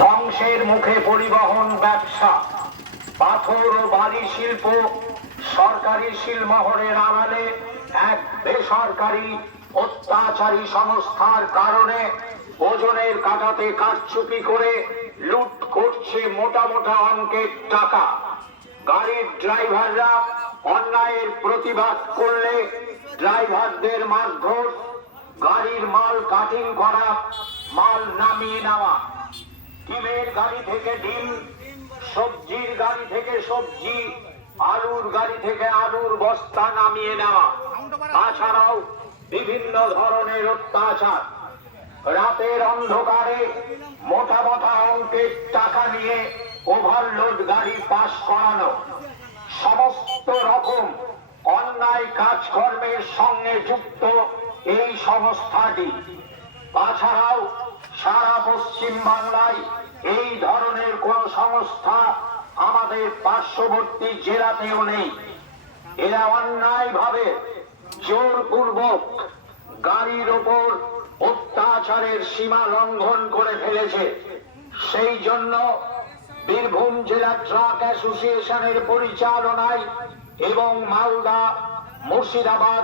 ধ্বংসের মুখে পরিবহন ব্যবসা, পাথর ও বালি শিল্প সরকারি শিলমোহরের আড়ালে এক বেসরকারি অত্যাচারী সংস্থার কারণে ওজনের কাঁটাতে কারচুপি করে লুট করছে মোটা মোটা অঙ্কের টাকা। গাড়ির ড্রাইভাররা অন্যায়ের প্রতিবাদ করলে ড্রাইভারদের মারধর, গাড়ির মাল কাটিং করা, মাল নামিয়ে নেওয়া, ডিমের গাড়ি থেকে ডিম, সবজির গাড়ি থেকে সবজি, আলুর গাড়ি থেকে আলুর বস্তা নামিয়ে নেওয়া, তাছাড়াও বিভিন্ন ধরনের অত্যাচার। রাতের অন্ধকারে মোটা মোটা অঙ্কের টাকা নিয়ে ওভারলোড গাড়ি পাস করানো, সমস্ত রকম অন্যায় কাজকর্মের সঙ্গে যুক্ত এই সংস্থাটি। তাছাড়াও সারা পশ্চিম বাংলায় এই ধরনের কোন সংস্থা আমাদের পার্শ্ববর্তী জেলাতেও নেই। এরা অন্যায়ভাবে জোরপূর্বক গাড়ির ওপর অত্যাচারের সীমা লঙ্ঘন করে ফেলেছে। সেই জন্য বীরভূম জেলা ট্রাক অ্যাসোসিয়েশনের পরিচালনায় এবং মালদা, মুর্শিদাবাদ